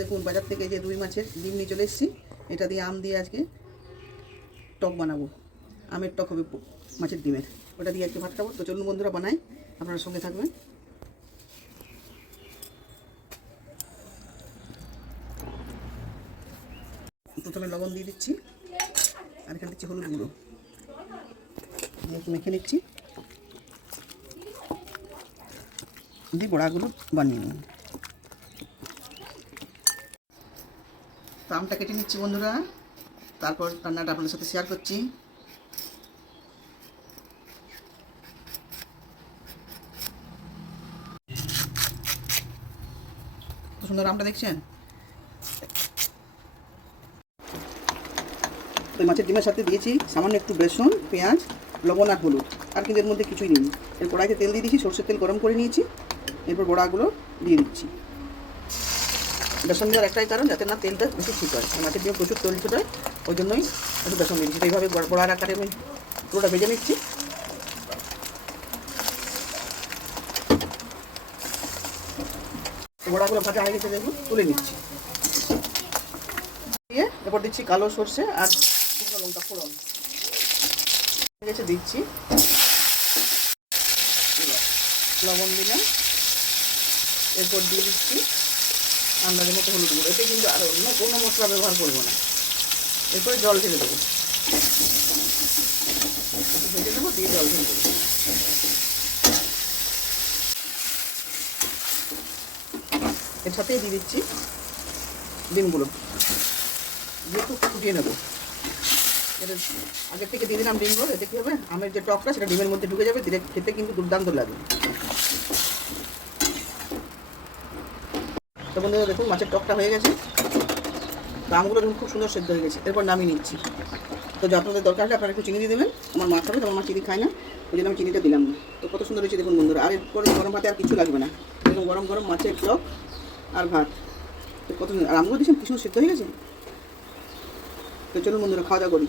দেখুন বাজার থেকে যে রুই মাছের ডিম নিয়ে চলে এসেছি। এটা দিয়ে আম দিয়ে আজকে টক বানাবো। আমের টক হবে মাছের ডিমের, ওটা দিয়ে আজকে ভাত খাবো। তো চলুন বন্ধুরা বানাই, আপনারা সঙ্গে থাকবেন। প্রথমে লবণ দিয়ে দিচ্ছি, আর এখানে দিচ্ছি হলুদ গুঁড়ো, একটু মেখে নিচ্ছি, দিয়ে বড়াগুলো বানিয়ে নিন। তো আমটা কেটে নিচ্ছি বন্ধুরা, তারপর রান্নাটা আপনাদের সাথে শেয়ার করছি। সুন্দর আমটা দেখছেন। ওই মাছের ডিমের সাথে দিয়েছি সামান্য একটু বেসন, পেঁয়াজ, লবণ আর হলুদ, আর কিন্তু এর মধ্যে কিছুই নেই। এর কড়াইতে তেল দিয়ে দিয়েছি, সরষের তেল গরম করে নিয়েছি। এরপর বড়াগুলো দিয়ে দিচ্ছি। বেসন দেওয়ার একটাই কারণ, যাতে না তেলটা বেশি ঠিক হয়। মাছের ডিমে প্রচুর তেল ছোটায়, ওই জন্যই একটু বেসন দিয়ে দিচ্ছি। এইভাবে বড়ার আকারে আমি পুরোটা ভেজে নিচ্ছি। বড়াগুলো ভাজা হয়ে গেছে, দেখুন তুলে নিচ্ছি। দিয়ে এরপর দিচ্ছি কালো সর্ষে আর শুকনো লঙ্কা ফোড়ন গেছে, দিচ্ছি লবণ দিলাম। এরপর দিয়ে দিচ্ছি আন্দাজের মতো হলুদ গুঁড়ো। এতে কিন্তু আর অন্য কোনো মশলা ব্যবহার করবো না। এরপরে জল ঢেলে দেবো, ভেজে দেবো, দিয়ে জল ঢেলে দেবো। এর সাথেই দিয়ে দিচ্ছি ডিমগুলো, দিয়ে একটু ফুটিয়ে নেবো। এটা আগের থেকে দিয়ে দিলাম ডিমগুলো। এতে কী হবে, আমের যে টকটা সেটা ডিমের মধ্যে ঢুকে যাবে, দিলে খেতে কিন্তু দুর্দান্ত লাগবে। তো বন্ধুরা দেখুন মাছের টকটা হয়ে গেছে। তো আমগুলো দেখুন খুব সুন্দর সেদ্ধ হয়ে গেছে। এরপর নামিয়ে নিচ্ছি। তো আপনাদের দরকার হলে আপনারা একটু চিনি দিয়ে দেবেন। আমার মা খাবে, তো আমার মা চিনি খায় না, ওই জন্য আমি চিনিটা দিলাম না। তো কত সুন্দর হয়েছে দেখুন বন্ধুরা। আর এরপরে গরম ভাতে আর কিছু লাগবে না, এরকম গরম গরম মাছের টক আর ভাত। তো কত সুন্দর, আর আমগুলো দিয়েছেন কি সুন্দর সেদ্ধ হয়ে গেছে। তো চলুন বন্ধুরা খাওয়া দাওয়া করি।